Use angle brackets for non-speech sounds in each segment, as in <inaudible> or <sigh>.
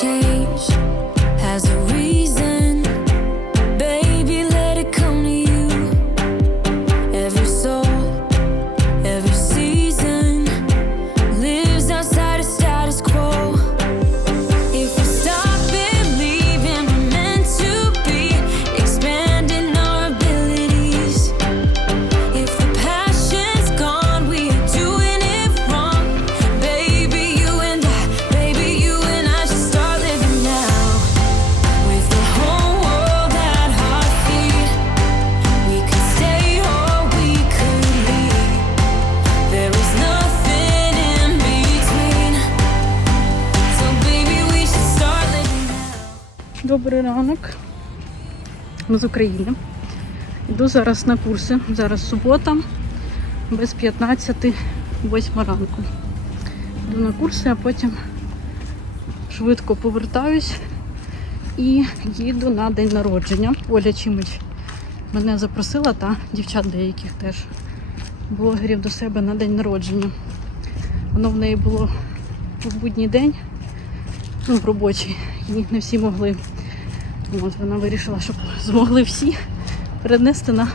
change Ранок. Ми з України. Йду зараз на курси. Зараз субота, без 15, 8 ранку. Йду на курси, а потім швидко повертаюсь і їду на день народження. Оля Чимич мене запросила та дівчат деяких теж блогерів до себе на день народження. Воно в неї було в будній день, ну, в робочий, і не всі могли. От вона вирішила, щоб змогли всі перенести на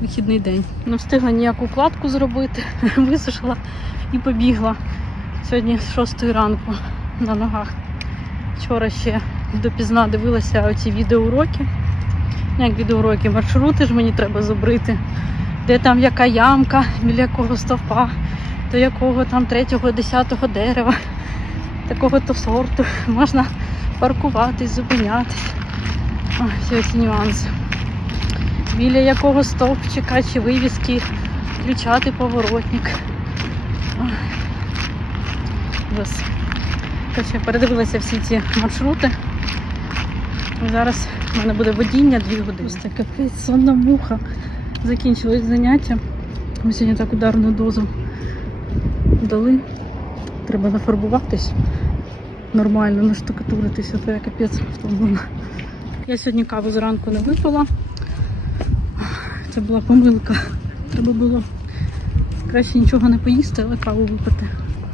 вихідний день. Не встигла ніяку укладку зробити, <laughs> висушила і побігла. Сьогодні з 6 ранку на ногах. Вчора ще допізна дивилася оці відеоуроки. Ну, Як відеоуроки, маршрути ж мені треба зобрити, де там яка ямка, біля якого стовпа, до якого там третього, десятого дерева, такого то сорту. Можна паркуватись, зупинятись. Всі ці нюанси. Біля якого стовпчика чи вивіски включати поворотник. Ось. Короче, передивилася всі ці маршрути. Зараз в мене буде водіння 2 години. Просто капець, сонна муха. Закінчились заняття. Ми сьогодні так ударну дозу дали. Треба нафарбуватись нормально, наштукатуритися, то я капець втомлена. Я сьогодні каву зранку не випила. Це була помилка. Треба було краще нічого не поїсти, але каву випити.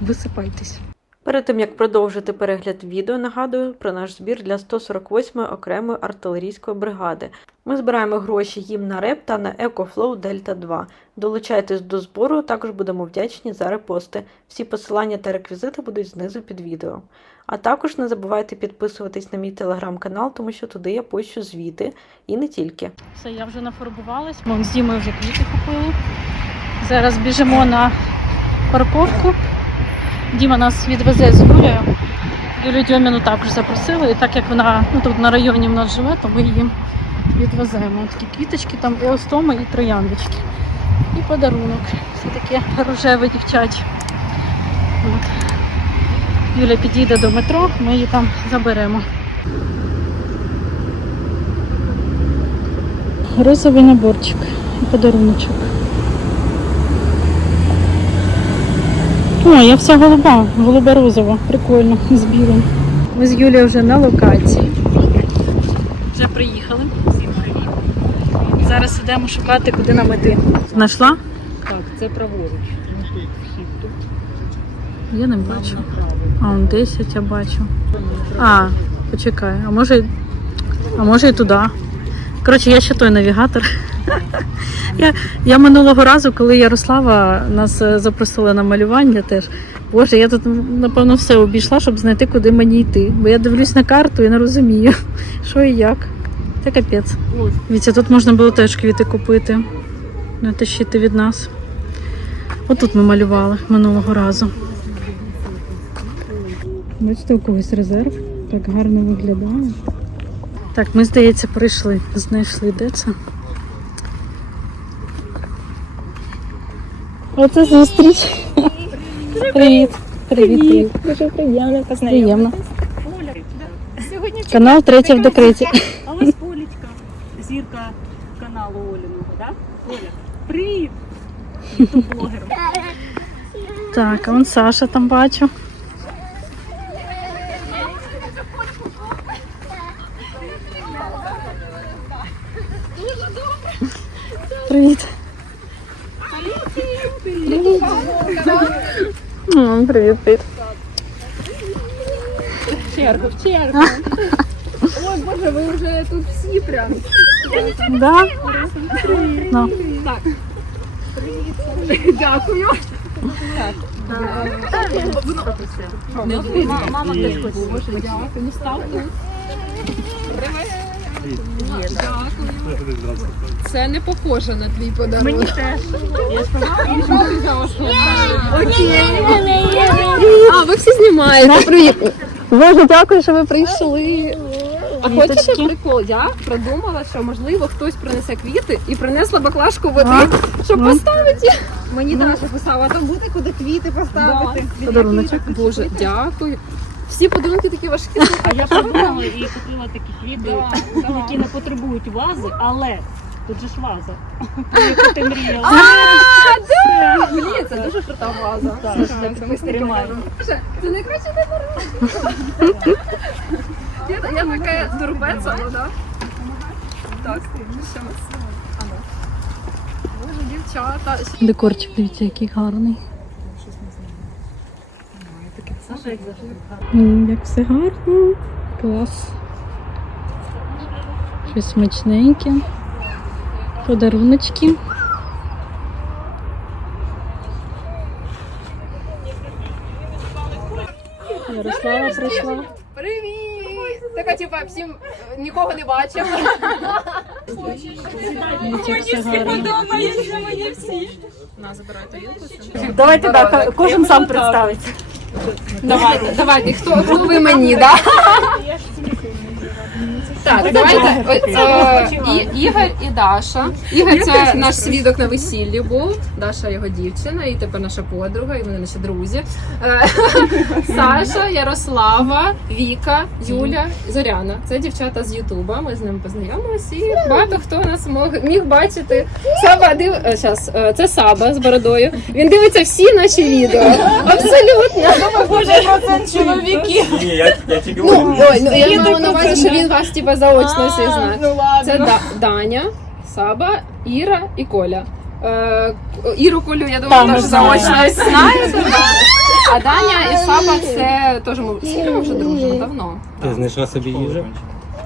Висипайтесь. Перед тим як продовжити перегляд відео, нагадую про наш збір для 148-ї окремої артилерійської бригади. Ми збираємо гроші їм на РЕП та на EcoFlow Delta 2. Долучайтесь до збору, також будемо вдячні за репости. Всі посилання та реквізити будуть знизу під відео. А також не забувайте підписуватись на мій телеграм-канал, тому що туди я пощу звіти і не тільки. Все, я вже нафарбувалась. Вон з Дімою вже квіти купили. Зараз біжимо на парковку. Діма нас відвезе з Юлею. Юлію Дьоміну також запросили. І так як вона ну, тут на районі в нас живе, то ми їм відвеземо. Такі квіточки, там еостоми і трояндочки. І подарунок. Все таке рожеве дівчаче. От. Юля підійде до метро, ми її там заберемо. Розовий наборчик і подаруночок. О, я вся голуба, голуба розова. Прикольно, з білим. Ми з Юлією вже на локації. Вже приїхали. Зараз йдемо шукати, куди нам іти. Знайшла? Так, це праворуч. Вхід тут. Я не бачу. А, он 10 я бачу. А, почекай, а може, а може і туди. Коротше, я ще той навігатор. Я, я минулого разу, коли Ярослава нас е, запросила на малювання теж. Боже, я тут напевно все обійшла, щоб знайти, куди мені йти. Бо я дивлюсь на карту і не розумію, <laughs> що і як. Це капець. Віця, тут можна було теж квіти купити, не тащити від нас. Отут ми малювали минулого разу. Бачите, у когось резерв. Так гарно виглядає. Так, ми, здається, прийшли. Знайшли, де це? Оце зустріч. Привіт. Привіт, привіт. Дуже приємно Приємно. Сьогодні Канал третє в декреті. А ось Полічка, зірка каналу Оліного, так? Оля, привіт! Ютуб-блогер. Так, а вон Саша там бачу. Привіт. Привіт. М, Привіт, привіт. чергу, в чергу. <laughs> Ой, Боже, ви вже тут всі прям. Да? Ну. Дякую. Мама теж хоче. Боже, дякую. Не став тут. Це не похоже на твій подарунок. Мені теж. Я сказала, А, ви всі знімаєте. Боже, дякую, що ви прийшли. А хочеш ще прикол? Я продумала, що можливо хтось принесе квіти і принесла баклажку води, щоб поставити. Мені Даша писала, а там буде куди квіти поставити. Подаруночок. Боже, дякую. Всі подарунки такі важкі. <laughs> А я подумала і купила такі квіти, які не потребують вази, але тут же ж ваза. Про яку ти мріяла. Блін, це дуже крута ваза. Так, Слушайте, так, це тримай. Боже, Це найкраще подарунок. Я, я така дурбеця, да? Так, що? Ано. Боже, дівчата. Декорчик, дивіться, який гарний. Як все гарно. Клас. Щось смачненьке. Подаруночки. Ярослава прийшла. Привіт! Така, типа, всім е, нікого не бачив. На. Давайте так, кожен сам представиться. Давайте, давайте, хто, хто ви мені, да? Так, давайте. Ой, е, І, Ігор і Даша. Ігор це наш свідок на весіллі був. Даша його дівчина, і тепер наша подруга, і вони наші друзі. Е, <laughs> Саша, Ярослава, Віка, Юля, Зоряна. Це дівчата з Ютуба. Ми з ними познайомилися і багато хто нас мог, міг бачити. Саба див... е, щас, е, це Саба з бородою. Він дивиться всі наші відео. Абсолютно. Ні, я, я тільки Ну, ой, ну я мала на увазі, що він вас типа заочно всі знає. Ну Це да, Даня, Саба, Іра і Коля. Е, Іру Колю, я думаю, Там теж знаємо. заочно знаєте. да. <laughs> А Даня і Саба це теж ми ми вже дружимо давно. Ти знайшла собі їжу?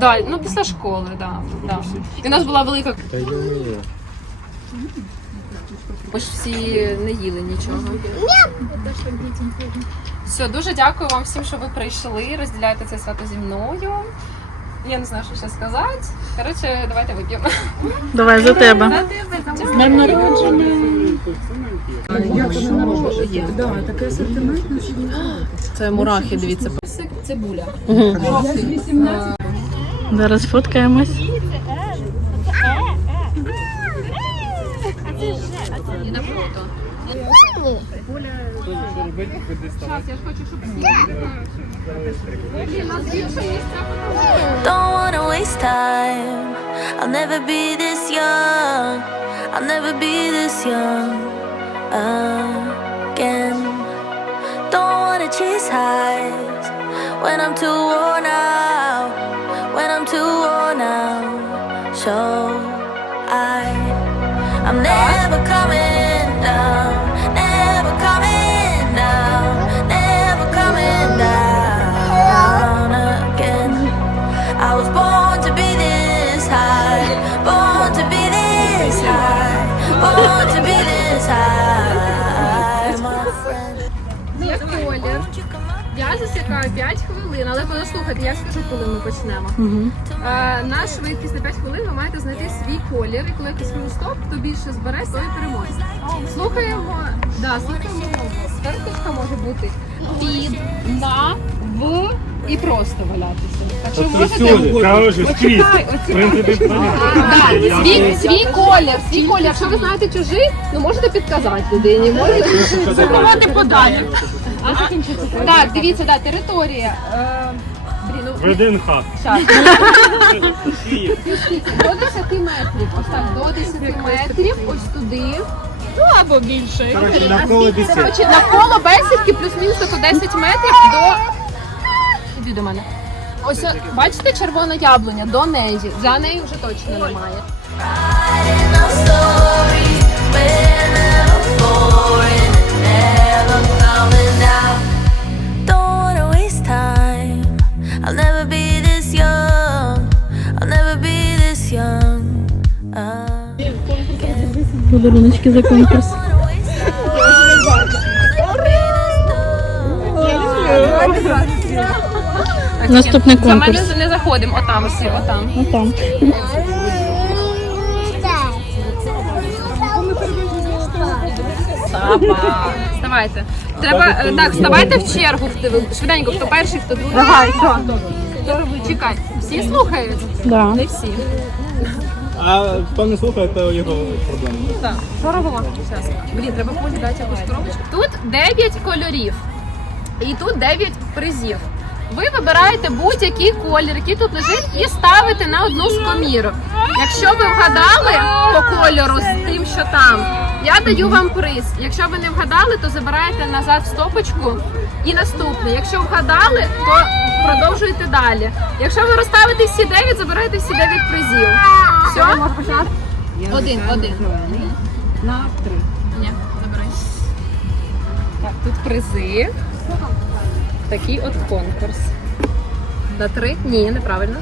Да, ну після школи, да, да. І у нас була велика Та йо-моє. Бо ж всі не їли нічого. Все, дуже дякую вам всім, що ви прийшли, розділяєте це свято зі мною. Я не знаю, що ще сказати. Коротше, давайте вип'ємо. Давай за тебе. З днем народження. Це мурахи, дивіться. Цибуля. Зараз фоткаємось. І на фото. Зараз, я ж хочу, щоб Don't wanna waste time. I'll never be this young. I'll never be this young again. Don't wanna chase highs when I'm too worn out. Засікаю 5 хвилин, але послухайте, я скажу, коли ми почнемо. Угу. Е, на швидкість на 5 хвилин ви маєте знайти свій колір, і коли я скажу стоп, хто більше збере, той і переможе. Слухаємо, да, слухаємо. Карточка може бути під, на, в і просто валятися. Так що можете Кажу, скрізь. В принципі, Да, свій, свій колір, свій колір. Якщо ви знаєте чужий, ну можете підказати людині. Можете подалі. Так, дивіться, да, територія. Е, блін, ну в один хат. До 10 метрів. Ось так, до 10 метрів, ось туди. Ну або більше. Коротше, навколо бісід. Коротше, навколо бесідки плюс-мінус по 10 метрів до. Іди до мене. Ось бачите червона яблуня до неї. За нею вже точно немає. Never be this young. I'll never be this young. Uh, Подаруночки за конкурс. Наступний конкурс. За мене не заходимо, отам всі, отам. Отам. Вставайте. Треба, е, так, вставайте в чергу, хто- швиденько, хто перший, хто другий. Давай, все. Чекай, всі слухають? Да. Не всі. А хто не слухає, то його проблема. Що робимо? Зараз. Блін, треба подати якусь коробочку. Тут 9 кольорів. І тут 9 призів. Ви вибираєте будь-який колір, який тут лежить, і ставите на одну з комірок. Якщо ви вгадали по кольору з тим, що там, я даю вам приз. Якщо ви не вгадали, то забираєте назад стопочку і наступний. Якщо вгадали, то продовжуйте далі. Якщо ви розставите всі 9, забираєте всі 9 призів. Все? Один, один. На три. Ні, забирай. Так, тут призи. Такий от конкурс. На три? Ні, неправильно.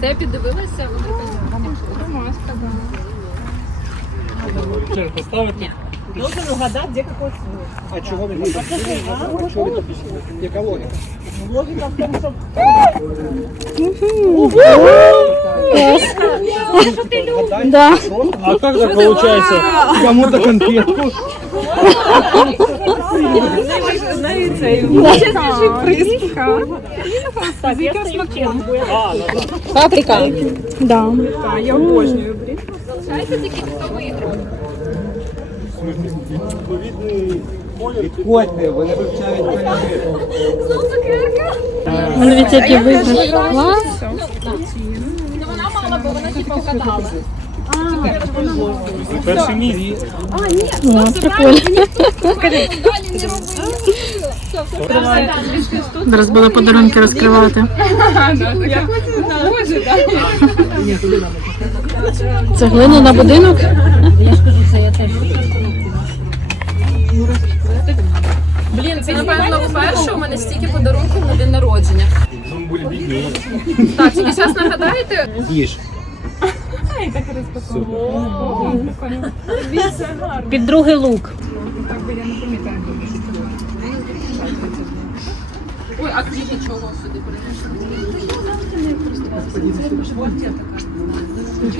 Де піддивилася? Ще поставити. Должен угадать, где какой цвет. А чего вы А Яка логика? Логика в том, что Да. А как так получается? Кому-то конфетку. Паприка. Да. Знаєте тільки хто виграв? Підходьте, ви не вивчають кольори. Ну, дивіться, який. Клас. Ну вона мала, бо вона типу вгадала. Перший місць. О, прикольно. Зараз буду подарунки розкривати. <laughs> Цеглину на будинок. Блін, вперше у мене стільки подарунків на день народження. Так, тільки зараз нагадаєте, Їж. Під другий лук. Ой, а квіти чого сюди принесли?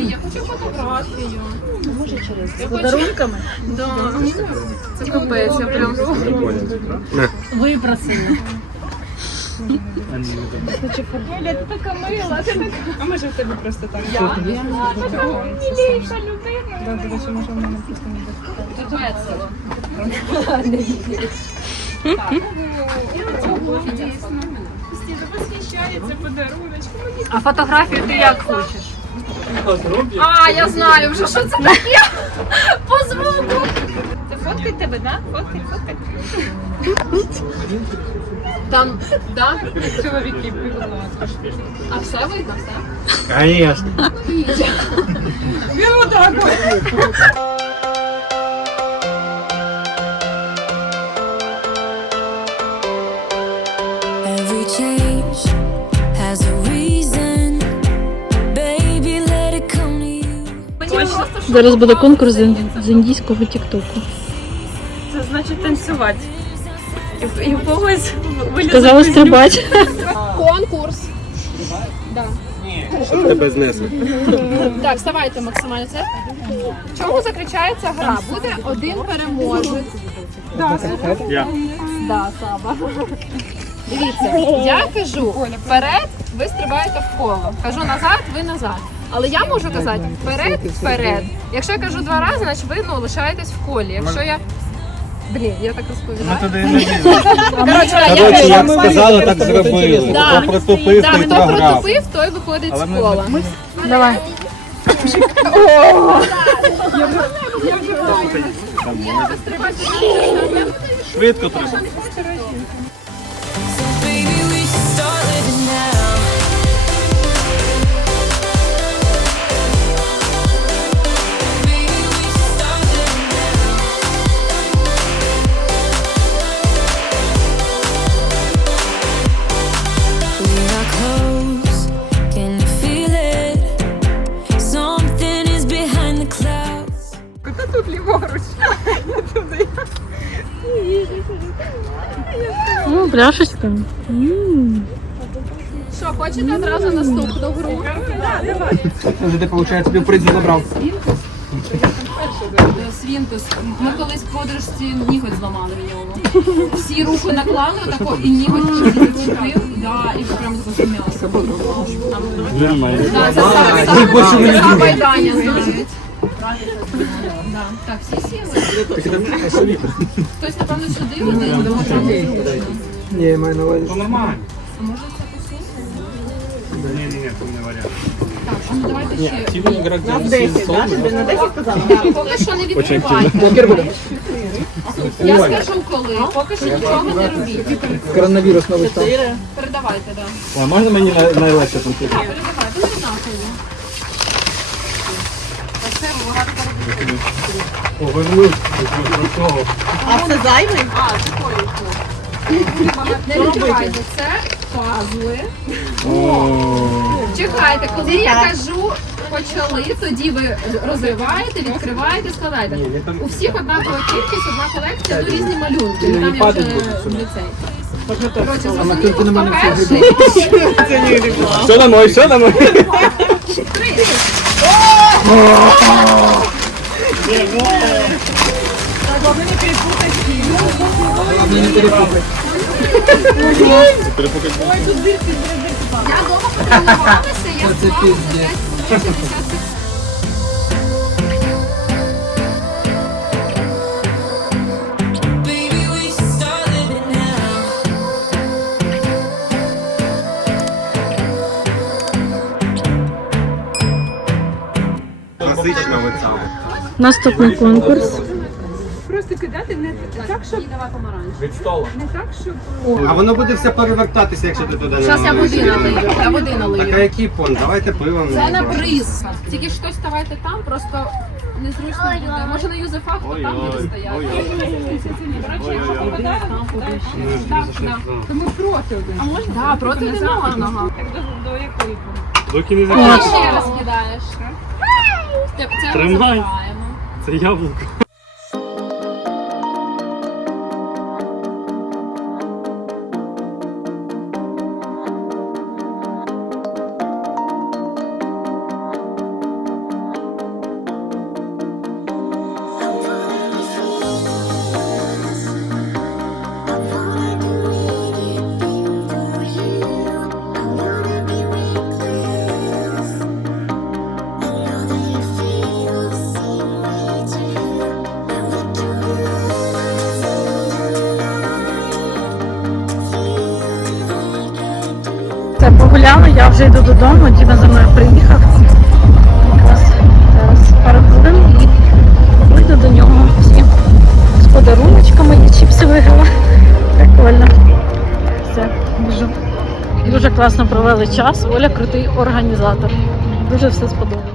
Я хочу фотографію. З подарунками? Да. Це капець, я прям. Випросили. А може в тебе просто так? Я? Тут весело. А фотографію ти як хочеш? А, я знаю вже, що це таке. По звуку. Це фоткать тебе, да? Фоткать, фоткать. Там, да? Чоловіки, будь ласка. А все видно, все? Конечно. Він отак. Every change Мені Зараз буде конкурс з індійського тіктоку. Це значить танцювати. І, і в когось Сказали стрибати. конкурс. Щоб тебе знесли. Так, вставайте максимально це. В чому заключається гра? Буде один переможець. Я. Да, Саба. Дивіться, я кажу вперед, ви стрибаєте в коло. Кажу назад, ви назад. Але я можу казати вперед, вперед. Якщо я кажу два рази, значить ви ну, лишаєтесь в колі. Якщо я. Блін, я так розповідаю. Туди не <laughs> ліземо. Коротше, як сказали, так зробили. Да. Хто протупив, той хто програв. протупив, той виходить з ми- кола. Давай. Швидко треба. Пляшечка. Що, хочете одразу наступну гру? Вже ти, виходить, тобі приз забрав. Свінтус. Ми колись в подружці ніготь зламали в ньому. Всі руки наклали отако, і ніготь зачепив, да, і прям зашумілося. Да, це саме саме саме байдання, знаєте. Да. Так, всі сіли. Хтось, напевно, сюди один, не зручно. Ні, я маю на увазі. То нормально. А може це? Ні, ні, ні, то не варіант. Так, а ну давайте ще. Виноград 10, Так, Поки що не відкривайте. Я скажу коли, поки що нічого не робіть. Коронавірус новий став. Передавайте, так. А можна мені най- найлегше тут? Так, передавайте, ви однаково. Це багато робити. О, вернусь. До цього. Не відкривайте, це пазли. Чекайте, коли я кажу почали, тоді ви розриваєте, відкриваєте, складаєте. У всіх однакова кількість, одна колекція, ну різні малюнки. Там я вже не цей. Коротше, зрозуміло, хто перший. Що на мой, що на мой? Я довго потренувалася, я склала за 10 Baby, we should start living now. Класична оця. Наступний конкурс. Кидати не так, щоб Від столу. не так, щоб А воно буде все перевертатися, якщо ти туди не Зараз я налиєш. води налию, я води Так а налию. який пон? Давайте пивом. Це на бриз. Тільки ж хтось ставайте там, просто незручно буде. Може на юзефах, то там буде стояти. Коротше, якщо попадає, так, так. тому проти один. А можна? Так, проти не можна. До якої Доки не Ти закінчиш. ще. Це це ми Тримай. забираємо. Це яблуко. Погуляли, я вже йду додому, Діма за мною приїхав. Якраз зараз пару хвилин і вийду до нього всі з подаруночками, я чіпси виграла. Прикольно. Все, біжу. Дуже класно провели час. Оля крутий організатор. Дуже все сподобалось.